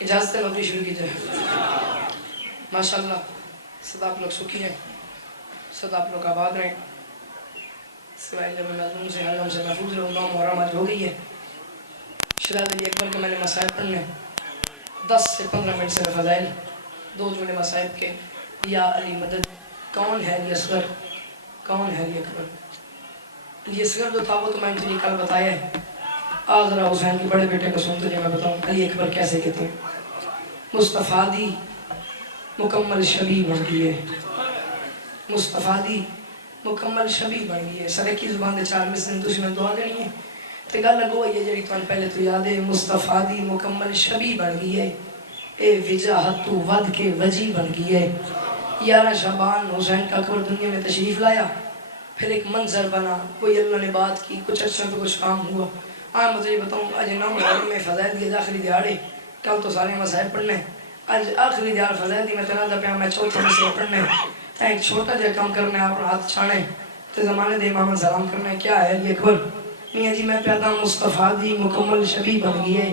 اجازت ہے نوکری شروع کی جائے. ماشاءاللہ سب آپ لوگ سکھی ہیں, سب آپ لوگ آباد رہیں, سوائے جب میں مظلوم سے حرم سے محفوظ رہوں گا. محرم آج ہو گئی ہے. شہزاد علی اکبر کے میں نے مصائب پڑھنے 10 سے 15 منٹ سے فضائل 2 جملے مصائب کے. یا علی مدد, کون ہے یہ اصغر, کون ہے یہ اکبر. یہ اصغر جو تھا وہ تو میں نے کل بتایا ہے. آج ذرا حسین کے بڑے بیٹے کو سنتے جو میں بتاؤں علی اکبر کیسے کہتے ہیں. مصطفیٰ دی مکمل شبیہ بن گئی ہے, مصطفیٰ دی مکمل شبیہ بن گئی ہے. سرکی زبان دے 4 مصرے تسی میں دعا کرنی ہے تے گل لگو یہ جڑی تمہیں پہلے تو یاد ہے. مصطفیٰ دی مکمل شبیہ بن گئی ہے, اے وجاہت تو ود کے وجی بن گئی ہے. 11 شعبان حسین کا اکبر دنیا میں تشریف لایا, پھر ایک منظر بنا, کوئی اللہ نے بات کی, کچھ عرصے پہ کچھ کام ہوا. آج مجھے یہ بتاؤں آج 9 محرم میں فضائل دی آخری دیہاڑے, کل تو سارے مصائب پڑھنے, آج آخری دیہاڑ فضائل دی میں تنازع پہ میں چوتھے میں سے پڑھنے. ایک چھوٹا جا کام کرنے آپ ہاتھ چھانے تے زمانے دے امام سلام کرنے. کیا ہے یہ اکبر میاں جی میں پیدا مصطفیٰ دی مکمل شبیہ بن گئی ہے,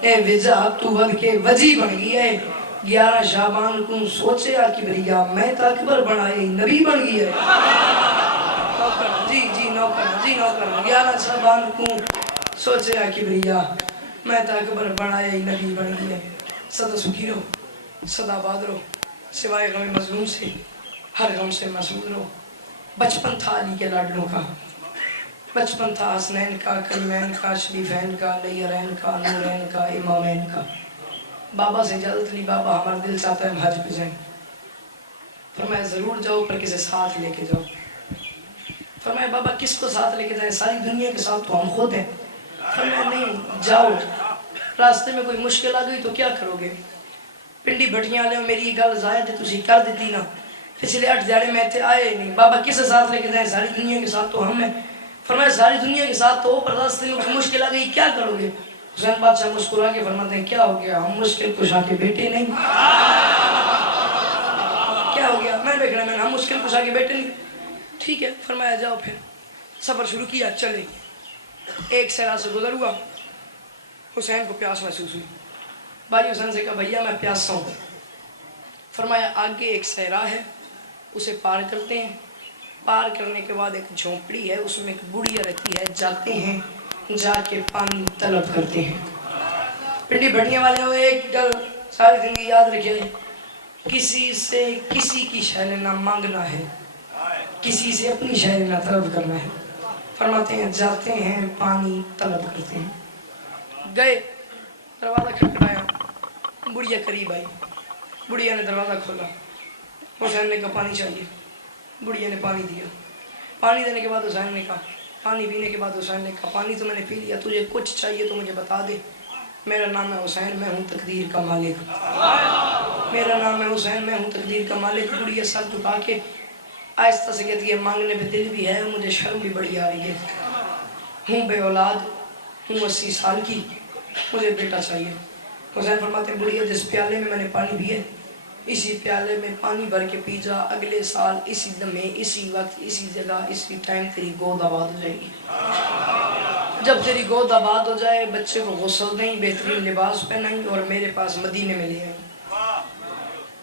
اے وجاہت تو ود کے وجی بن گئی ہے. 11 شعبان کو سوچیا کبریا میں تا اکبر بنائے نبی بن گئی ہے. جی نوکر 11 شعبان کو سوچیا کبریا میں تا اکبر بنائے نبی بن گئی ہے. سدا سکھی رہو, سدا آباد رہو, سوائے غم مظلوم سے ہر غم سے محفوظ رہو. بچپن تھا علی کے لاڈلوں کا, بچپن تھا حسنین کا, کریمین کا, شریفین کا, لیرین کا, نورین کا, امامین کا. بابا سے اجازت لی, بابا ہمارا دل چاہتا ہے ہم حج پہ جائیں. فرمایا ضرور جاؤ پر کسی ساتھ لے کے جاؤ. فرمایا بابا کس کو ساتھ لے کے جائیں, ساری دنیا کے ساتھ تو ہم خود ہیں. فرمایا نہیں جاؤ, راستے میں کوئی مشکل آ گئی تو کیا کرو گے. پنڈی بھٹیاں لے میری گل زائد ہے تسی کر دیتی نا, پچھلے 8 دیہاڑے میں تھے آئے نہیں. بابا کس ساتھ لے کے جائیں, ساری دنیا کے ساتھ تو ہم ہیں. فرمایا ساری دنیا کے ساتھ تو پر راستے میں کوئی مشکل آ گئی کیا کرو گے. حسین بادشاہ مسکرا کے فرماتے ہیں کیا ہو گیا, ہم مشکل کشا کے بیٹے نہیں. کیا ہو گیا, میں دیکھ رہا میں ہم مشکل کشا کے بیٹے نہیں. ٹھیک ہے فرمایا جاؤ. پھر سفر شروع کیا, چلے. ایک صحرا سے گزر ہوا, حسین کو پیاس محسوس ہوئی. بھائی حسین سے کہا بھیا میں پیاسا ہوں. فرمایا آگے ایک صحرا ہے اسے پار کرتے ہیں. پار کرنے کے بعد ایک جھونپڑی ہے, اس میں ایک بڑھیا رہتی ہے, جاتے ہیں جا کے پانی طلب کرتے ہیں. پنڈی بھٹیاں والے ہوئے ایک گل ساری زندگی یاد رکھے, کسی سے کسی کی شے نہ مانگنا ہے, کسی سے اپنی شے نہ طلب کرنا ہے. فرماتے ہیں جاتے ہیں پانی طلب کرتے ہیں. گئے, دروازہ کھٹکھٹایا, بڑھیا قریب آئی. بڑھیا نے دروازہ کھولا. حسین نے کہا پانی چاہیے. بڑھیا نے پانی دیا. پانی دینے کے بعد حسین نے کہا, پانی پینے کے بعد حسین نے کہا پانی تو میں نے پی لیا, تجھے کچھ چاہیے تو مجھے بتا دے. میرا نام ہے حسین, میں ہوں تقدیر کا مالک. میرا نام ہے حسین, میں ہوں تقدیر کا مالک. بڑھیا سر جھکا کے آہستہ سے کہتی ہے مانگنے پہ دل بھی ہے, مجھے شرم بھی بڑی آ رہی ہے. ہوں بے اولاد, ہوں 80 سال کی, مجھے بیٹا چاہیے. حسین فرماتے ہیں بڑھیا جس پیالے میں نے پانی پیے اسی پیالے میں پانی بھر کے پی جا, اگلے سال اسی لمحے اسی وقت اسی جگہ اسی ٹائم تیری گود آباد ہو جائے گی. جب تیری گود آباد ہو جائے بچے کو غسل دیں, بہترین لباس پہنائیں اور میرے پاس مدینے میں لے آئیں.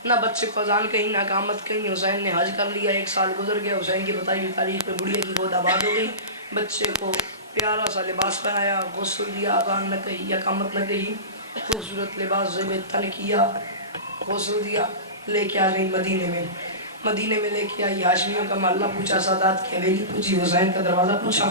نہ بچے کو اذان کہیں نہ اقامت کہیں. حسین نے حج کر لیا, 1 سال گزر گیا. حسین کی بتائی ہوئی تاریخ پہ بڑھیا کی گود آباد ہو گئی. بچے کو پیارا سا لباس پہنایا, غسل دیا, اذان نہ کہی, اقامت نہ کہی, خوبصورت لباس زیب تن کیا, غسل دیا, لے کے آ گئی مدینے میں. مدینے میں لے کے آئی, ہاشمیوں کا محلہ پوچھا, سادات کی حویلی پوچھی, حسین کا دروازہ پوچھا,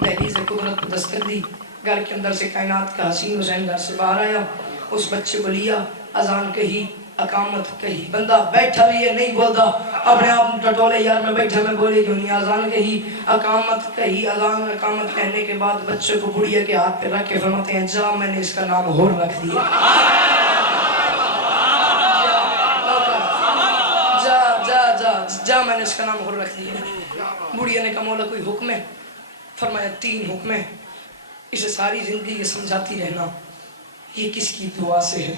دہلیز قدرت کو دستک دی. گھر کے اندر سے کائنات کا حسین حسین گھر سے باہر آیا. اس بچے کو لیا, اذان کہی, اقامت کہی. بندہ بیٹھا بھی ہے نہیں بولتا, اپنے آپ ٹٹولے یار میں بیٹھا میں بولے کیوں نہیں. اذان کہی, اقامت کہی. اذان اقامت کہنے کے بعد بچے کو بڑھیا کے ہاتھ پہ رکھ کے فرماتے ہیں جا میں نے اس کا نام ہور رکھ دیا. جا میں نے اس کا نام ہور رکھ دیا. بڑھیا نے کہا مولا کوئی حکم ہے. فرمایا 3 حکم ہیں, اسے ساری زندگی یہ سمجھاتی رہنا یہ کس کی دعا سے ہے.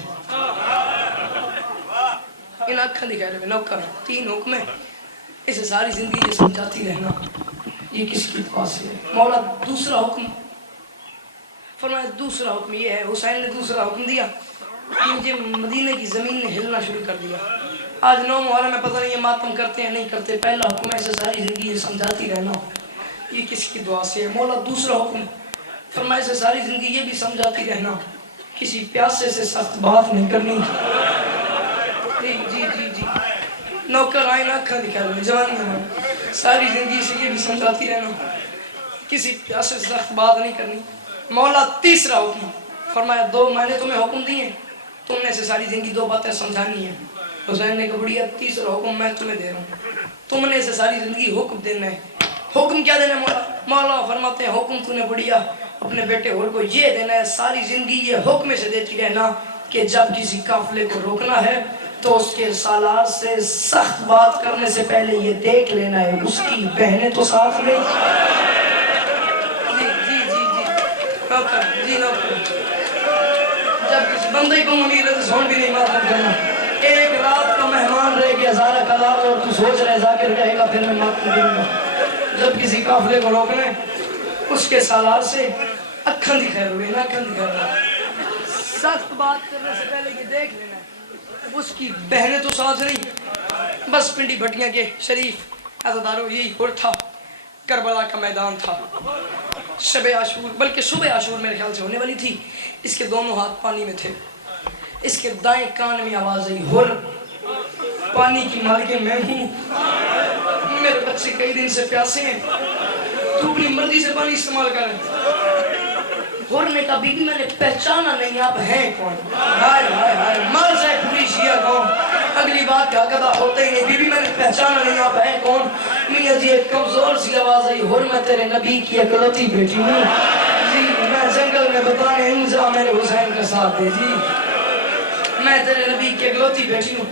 ان آنکھاں دکھائے رہے میں نوکر, 3 حکم ہیں, اسے ساری زندگی یہ سمجھاتی رہنا یہ کس کی دعا سے ہے. مولا دوسرا حکم. فرمایا دوسرا حکم یہ ہے. حسین نے دوسرا حکم دیا, مجھے مدینے کی زمین نے ہلنا شروع کر دیا. آج 9 محرم میں پتہ نہیں یہ ماتم کرتے ہیں نہیں کرتے. پہلا حکم ایسے ساری زندگی یہ سمجھاتی رہنا یہ کس کی دعا سے ہے مولا. دوسرا حکم فرمائے سے ساری زندگی یہ بھی سمجھاتی رہنا کسی پیاسے سے سخت بات نہیں کرنی. جی جی جی جی نوکر آئے نہ اکھا دکھا لیں جوانی میں ساری زندگی سے یہ بھی سمجھاتی رہنا کسی پیاسے سے سخت بات نہیں کرنی. مولا تیسرا حکم فرمایا 2 مہینے تمہیں حکم دیے تم نے سے ساری زندگی 2 باتیں سمجھانی ہیں. حسین نے کہا بڑھیا تیسرا حکم میں تمہیں دے رہا ہوں تم نے سے ساری زندگی حکم دینا ہے. حکم کیا دینا ہے مولا؟ مولا فرماتے ہیں حکم تو نے بڑھیا اپنے بیٹے اور کو یہ دینا ہے ساری زندگی یہ حکم سے دیتی رہنا کہ جب کسی قافلے کو روکنا ہے تو اس کے سالار سے سخت بات کرنے سے پہلے یہ دیکھ لینا ہے اس کی بہنیں تو ساتھ نہیں. جی جی جی جی نوکر جی نوکر جب کسی بندے کو امیر زون بھی نہیں ماتم کرنا. ایک رات کا مہمان رہ گیا زارہ کلار اور تو سوچ رہے ذاکر کہے گا پھر میں ماتم کروں گا. جب کسی قافلے کو روکنا ہے اس کے سالار سے اکھن دکھائے ہوئے نہ اکھن دکھائے ہوئے سخت بات کرنے سے پہلے یہ دیکھ لینا ہے اس کی بہنیں تو ساتھ نہیں. بس پنڈی بھٹیاں کے شریف عزاداروں یہی اور تھا. کربلا کا میدان تھا شب عاشور بلکہ صبح عاشور میرے خیال سے ہونے والی تھی. اس کے دونوں ہاتھ پانی میں تھے. اس کے دائیں کان میں آواز آئی ہر پانی کی مالکیں میں ہوں میرے بچے کئی دن سے پیاسے ہیں تو اپنی مرضی سے پانی استعمال کریں. ہر نے کہا بی بی میں نے پہچانا نہیں آپ ہیں کون. ہائے ہائے ہائے مر جائے پوری شیعہ قوم اگلی بات کا قضا ہوتا ہی نہیں. بی بی میں نے پہچانا نہیں آپ ہیں کون. میاں جی ایک کمزور سی آواز آئی ہر میں تیرے نبی کی اکلوتی بیٹی ہوں. جی میں جنگل میں بتانے ہوں جا میرے حسین کا ساتھ دے. جی میں تیرے نبی کی اکلوتی بیٹی ہوں.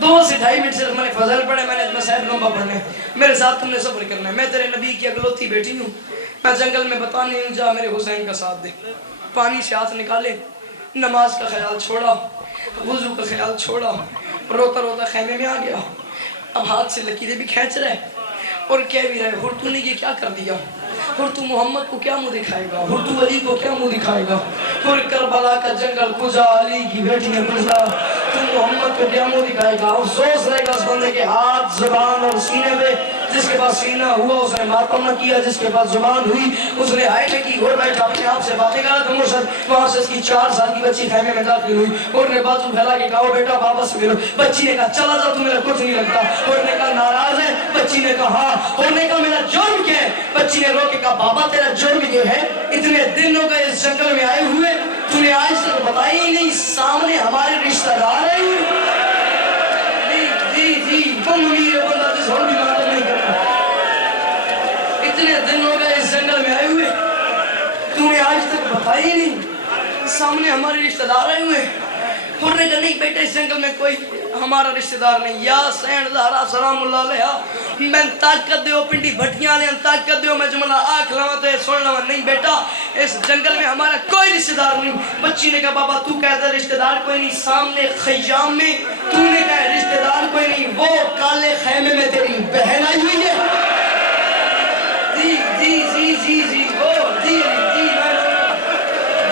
2 سے 2.5 منٹ صرف میں نے فضل پڑھے میں نے صاحب لمبا پڑھنے میرے ساتھ تم نے سفر کرنا ہے. میں تیرے نبی کی اکلوتی بیٹی ہوں. میں جنگل میں بتانے ہوں جا میرے حسین کا ساتھ دے. پانی سے ہاتھ نکالے نماز کا خیال چھوڑا وضو کا خیال چھوڑا روتا روتا خیمے میں آ گیا. اب ہاتھ سے لکیریں بھی کھینچ رہے اور کہہ بھی رہے ہر تو نے یہ کیا کر دیا. ہر تو محمد کو کیا منہ دکھائے گا. ہر تو علی کو کیا منہ دکھائے گا. ہر کربلا کا جنگل کجا علی کی بیٹیاں کجا تو محمد کو کیا منہ دکھائے گا. افسوس رہے گا اس بندے کے ہاتھ زبان اور سینے پہ. جس کے پاس سینہ ہوا اس نے ماتم نہ کیا جس کے پاس زبان ہوئی اس نے ہائٹ کی. اور بیٹھا اپنے آپ سے باتیں کر رہا تھا مرشد. وہاں سے اس کی 4 سال کی بچی خیمے میں داخل ہوئی. اور نے بازو پھیلا کے کہا بیٹا بابا سے ملو. بچی نے کہا چلا جاؤ تو میرا کچھ نہیں لگتا. اور نے کہا ناراض ہے. بچی نے کہا ہاں. اور نے کہا میرا جرم کیا ہے. بچی نے رو کے کہا بابا تیرا جرم یہ ہے اتنے دن ہو گئے اس جنگل میں آئے ہوئے تو نے آج تک بتایا ہی نہیں سامنے ہمارے رشتہ دار ہیں. جی جی جی کم امیر بندہ جس ہر بھی ماتم نہیں کرتا. اتنے دن ہو گئے اس جنگل میں آئے ہوئے تو نے آج تک بتایا ہی نہیں سامنے ہمارے رشتہ دار آئے ہوئے. اور نے کہا نہیں بیٹا اس جنگل میں کوئی ہمارا رشتہ دار نہیں. یا سین زہرا سلام اللہ علیہ میں طاقت دیو پنڈی بھٹیاں لیں طاقت دیو میں جملہ آنکھ لوا تو سن لوا نہیں بیٹا اس جنگل میں ہمارا کوئی رشتہ دار نہیں. بچی نے کہا بابا تو کہتا رشتہ دار کوئی نہیں سامنے خیام میں تو نے کہا رشتہ دار کوئی نہیں وہ کالے خیمے میں تیری بہن آئی ہوئی ہے. جی جی جی جی جی وہ جی جی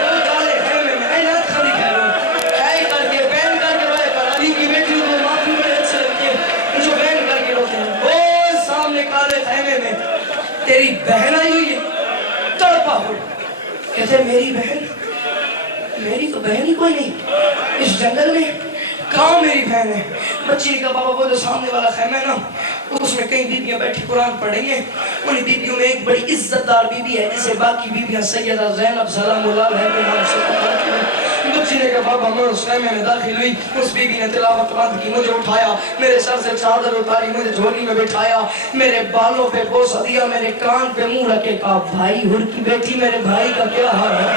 وہ کالے خیمے میں اے نہ کھڑی کہہ ہے کر کے بہن کر کے روئے کر علی کی بیٹی کو معافی بڑے اچھے لگتے ہیں جو بہن کر کے روتے ہیں. وہ سامنے کالے خیمے میں تیری بہن آئی ہوئی ہے. تڑپا ہو کہتے میری بہن میری تو بہن ہی کوئی نہیں اس جنگل میں کہاں میری بہن ہے. بچی نے کہا بابا وہ جو سامنے والا خیمہ ہے نا اس میں کئی بیبیاں بیٹھی قرآن پڑھ رہی ہیں. ان بیبیوں میں ایک بڑی عزت دار بیبی ہے جسے باقی بیبیاں سیدہ زینب سلام اللہ علیہ کے نام سے پڑھتی ہیں. بچی نے کہا بابا میں اس خیمے میں داخل ہوئی اس بیبی نے تلاوت بند کی مجھے اٹھایا میرے سر سے چادر اتاری مجھے جھولی میں بٹھایا میرے بالوں پہ بوسہ دیا میرے کان پہ منہ رکھے کہا بھائی ہر کی بیٹی میرے بھائی کا کیا حال ہے.